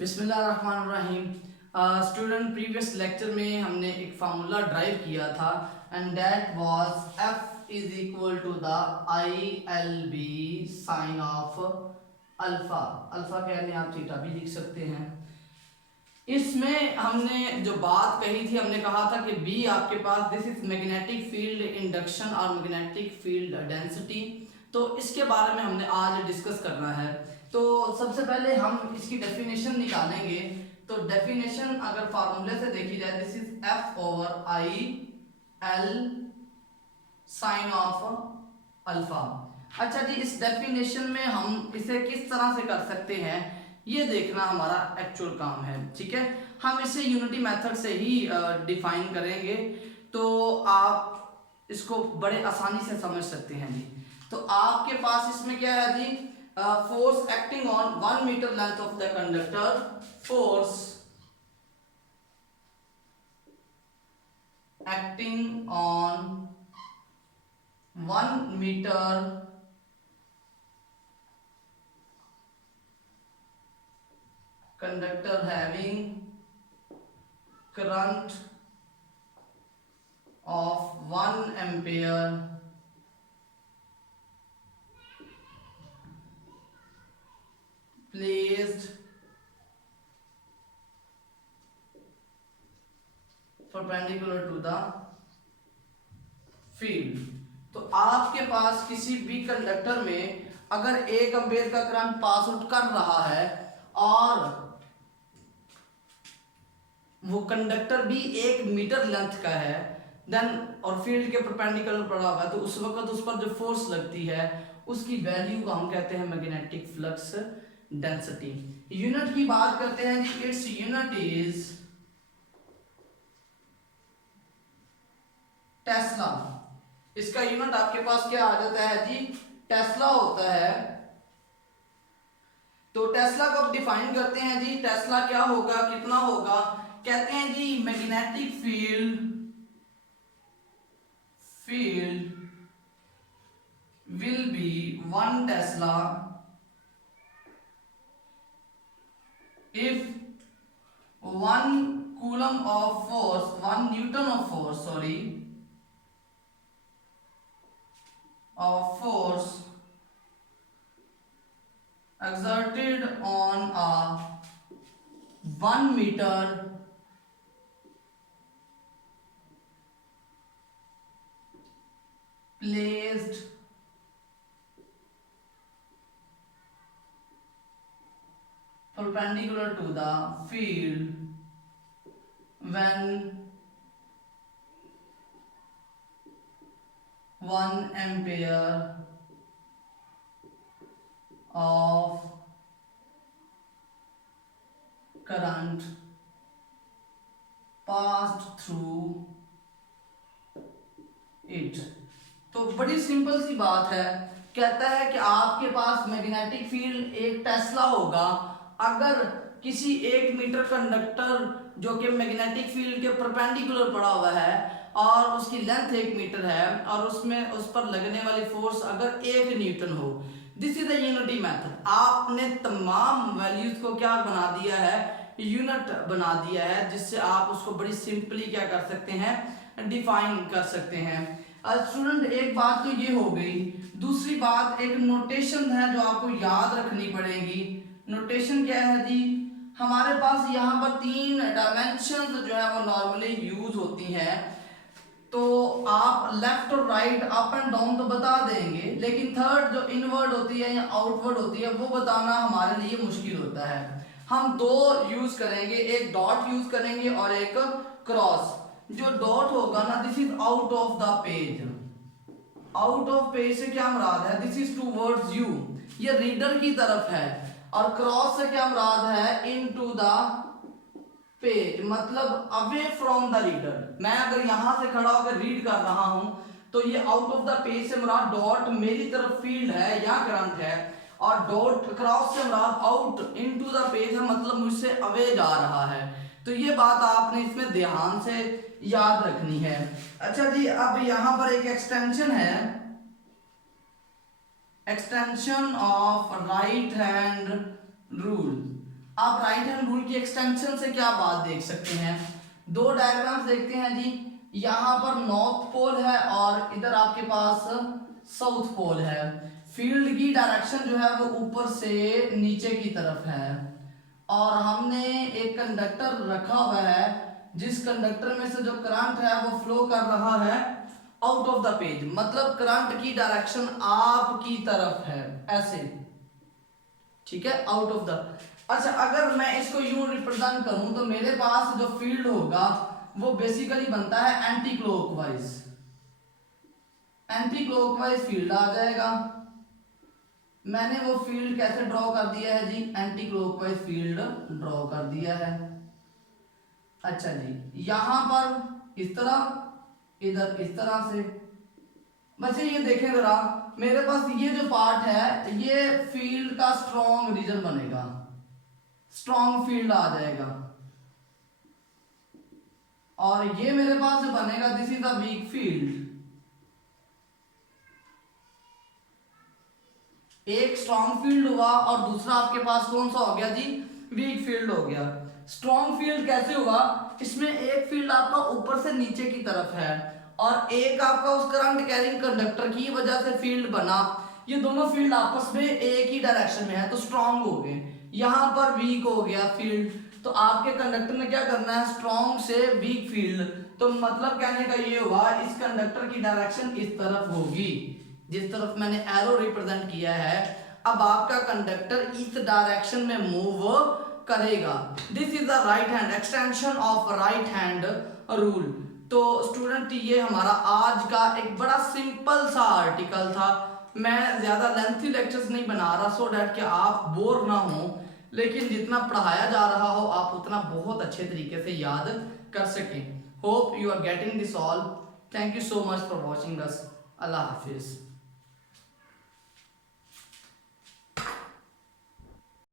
बिस्मिल्लाहिर्रहमानिर्रहीम। Student, previous lecture में हमने एक फार्मूला ड्राइव किया था and that was F is equal to the I L B sine of alpha. Alpha कह रहे हैं, आप थीटा भी लिख सकते हैं। इसमें हमने जो बात कही थी, हमने कहा था कि बी आपके पास this is magnetic field induction और मैग्नेटिक फील्ड डेंसिटी। तो इसके बारे में हमने आज डिस्कस करना है। तो सबसे पहले हम इसकी डेफिनेशन निकालेंगे। तो डेफिनेशन अगर फार्मूले से देखी जाए, this is F over I L sine of alpha. अच्छा जी, इस डेफिनेशन में हम इसे किस तरह से कर सकते हैं, ये देखना हमारा एक्चुअल काम है। ठीक है, हम इसे यूनिटी मेथड से ही डिफाइन करेंगे, तो आप इसको बड़े आसानी से समझ सकते हैं जी। तो आपके पास इसमें क्या है जी, force acting on 1 metre length of the conductor, force acting on 1 metre conductor having current of 1 ampere placed perpendicular to the field। तो आपके पास किसी भी कंडक्टर में अगर 1 एम्पेयर का करंट पास आउट कर रहा है और वो कंडक्टर भी 1 मीटर लेंथ का है, देन और फील्ड के परपेंडिकुलर पड़ा हुआ है, तो उस वक्त उस पर जो फोर्स लगती है उसकी वैल्यू को हम कहते हैं मैग्नेटिक फ्लक्स डेंसिटी। यूनिट की बात करते हैं जी, इट्स यूनिट इज टेस्ला। इसका यूनिट आपके पास क्या आ जाता है जी, टेस्ला होता है। तो टेस्ला को आप डिफाइन करते हैं जी, टेस्ला क्या होगा, कितना होगा, कहते हैं जी magnetic field will be 1 Tesla if 1 coulomb of force, 1 Newton of force, of force exerted on a 1 meter placed perpendicular to the field when 1 ampere of current passed through it। तो बड़ी simple सी बात है, कहता है कि आपके पास magnetic field एक Tesla होगा अगर किसी 1 मीटर कंडक्टर जो कि मैग्नेटिक फील्ड के परपेंडिकुलर पड़ा हुआ है और उसकी लेंथ 1 मीटर है और उसमें उस पर लगने वाली फोर्स अगर 1 न्यूटन हो। This is the unity method. आपने तमाम वैल्यूज को क्या बना दिया है, यूनिट बना दिया है, जिससे आप उसको बड़ी सिंपली क्या कर सकते हैं, डिफाइन कर सकते हैं। स्टूडेंट, एक बात तो ये हो गई। दूसरी बात, एक नोटेशन है जो आपको याद रखनी पड़ेगी। नोटेशन क्या है जी, हमारे पास यहाँ पर 3 डायमेंशंस जो है वो नॉर्मली यूज होती हैं। तो आप लेफ्ट और राइट, अप एंड डाउन तो बता देंगे, लेकिन थर्ड जो इनवर्ड होती है या आउटवर्ड होती है वो बताना हमारे लिए मुश्किल होता है। हम 2 यूज करेंगे, एक डॉट यूज करेंगे और एक क्रॉस। जो डॉट होगा ना, this is out of the page. Out of page से क्या मुराद है, दिस इज टूवर्ड्स यू, ये रीडर की तरफ है। और क्रॉस से क्या मुराद है, इनटू द पेज, मतलब अवे फ्रॉम द रीडर। मैं अगर यहां से खड़ा होकर रीड कर रहा हूं तो ये आउट ऑफ द पेज से मुराद डॉट मेरी तरफ फील्ड है या करंट है, और डॉट क्रॉस से मुराद आउट इनटू द पेज है, मतलब मुझसे अवे जा रहा है। तो ये बात आपने इसमें ध्यान से याद रखनी है। अच्छा जी, अब यहां पर एक एक्सटेंशन है, extension of right hand rule. आप राइट हैंड रूल की एक्सटेंशन से क्या बात देख सकते हैं। दो डायग्राम्स देखते हैं जी, यहाँ पर नॉर्थ पोल है और इधर आपके पास साउथ पोल है। फील्ड की डायरेक्शन जो है वो ऊपर से नीचे की तरफ है और हमने एक कंडक्टर रखा हुआ है जिस कंडक्टर में से जो करंट है वो फ्लो कर रहा है आउट ऑफ द पेज, मतलब करंट की डायरेक्शन आपकी तरफ है ऐसे, ठीक है, आउट ऑफ द। अच्छा, अगर मैं इसको यूं रिप्रेजेंट करूं तो मेरे पास जो फील्ड होगा वो बेसिकली बनता है anti clockwise, anti clockwise field आ जाएगा। मैंने वो फील्ड कैसे ड्रॉ कर दिया है जी, एंटी क्लॉकवाइज फील्ड ड्रॉ कर दिया है। अच्छा जी, यहां पर इस तरह, इधर इस तरह से। बच्चे ये देखें जरा, मेरे पास ये जो पार्ट है ये फील्ड का स्ट्रॉन्ग रीजन बनेगा, स्ट्रॉन्ग फील्ड आ जाएगा, और ये मेरे पास जो बनेगा this is the weak field. एक स्ट्रॉन्ग फील्ड हुआ और दूसरा आपके पास कौन सा हो गया जी, वीक फील्ड हो गया। स्ट्रॉन्ग फील्ड कैसे हुआ, इसमें एक फील्ड आपका ऊपर से नीचे की तरफ है और एक आपका उस करंट कैरिंग कंडक्टर की वजह से फील्ड बना। ये दोनों फील्ड आपस में एक ही डायरेक्शन में है तो स्ट्रॉन्ग हो गए। यहां पर वीक हो गया फील्ड, तो आपके कंडक्टर ने क्या करना है, स्ट्रॉन्ग से वीक फील्ड। तो मतलब कहने का ये हुआ इस कंडक्टर की डायरेक्शन इस तरफ होगी, जिस तरफ मैंने एरो रिप्रेजेंट किया है। अब आपका कंडक्टर इस डायरेक्शन में मूव करेगा। This is the right hand extension of right hand rule. तो स्टूडेंट ये हमारा आज का एक बड़ा सिंपल सा आर्टिकल था। मैं ज्यादा लेंथी लेक्चर्स नहीं बना रहा सो डैट कि आप बोर ना हो, लेकिन जितना पढ़ाया जा रहा हो आप उतना बहुत अच्छे तरीके से याद कर सकें। Hope you are getting this all. Thank you so much for watching us. Allah Hafiz.